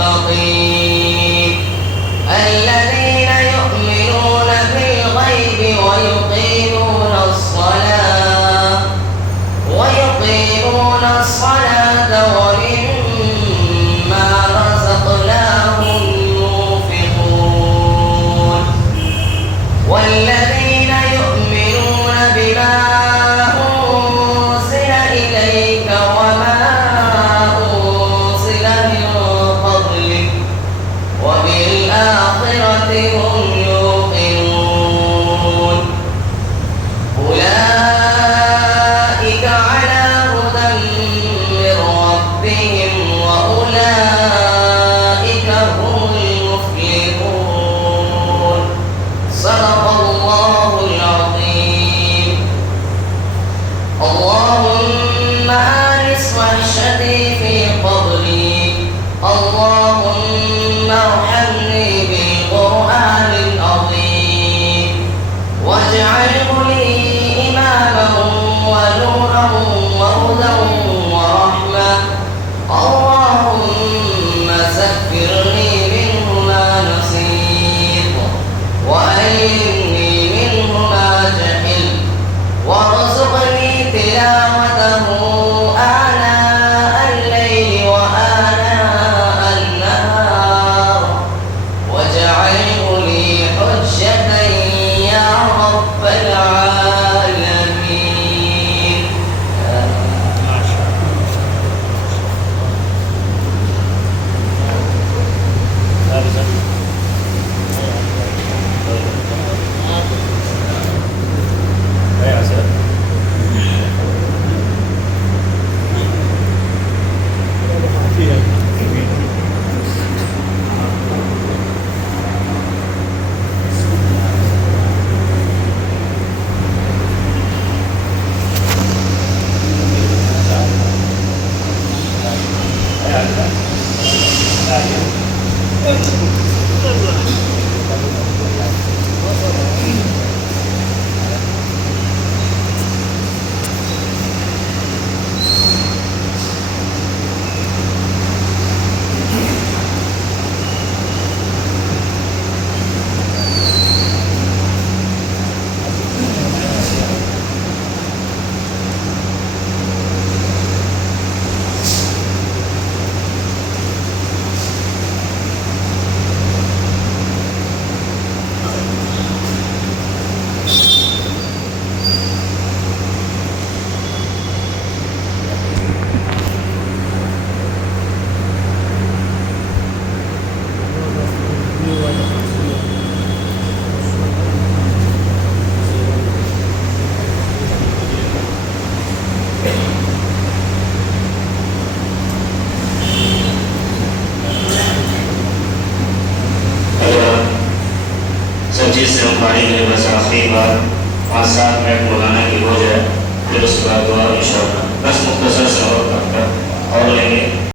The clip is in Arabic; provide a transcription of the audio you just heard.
المتقين الذين يؤمنون بالغيب ويقيمون الصلاة ومما رزقناهم ينفقون والذين يؤمنون بما أنزل إليك وما أنزل من قبلك وبالآخرة هم يوقنون أولئك على هدى من ربهم وأولئك هم المفلحون. صدق الله العظيم. اللهم آنس وحشتي في قبري، اللهم ارحمني بالقرآن العظيم واجعله لي إماما ونورا وهدى ورحمة. اللهم سفرني منه ما نسيت وألهمني منه ما جهلت وارزقني تلاوته آناء الليل وآناء النهار واجعله لي حجة يا رب العالمين. जिस रमजानी के बस आखिरी बार 5-7 मिनट मौलाना की हो जाए फिर उसके बाद दुआ इंशाअल्लाह बस मुख्तसर से और लेंगे।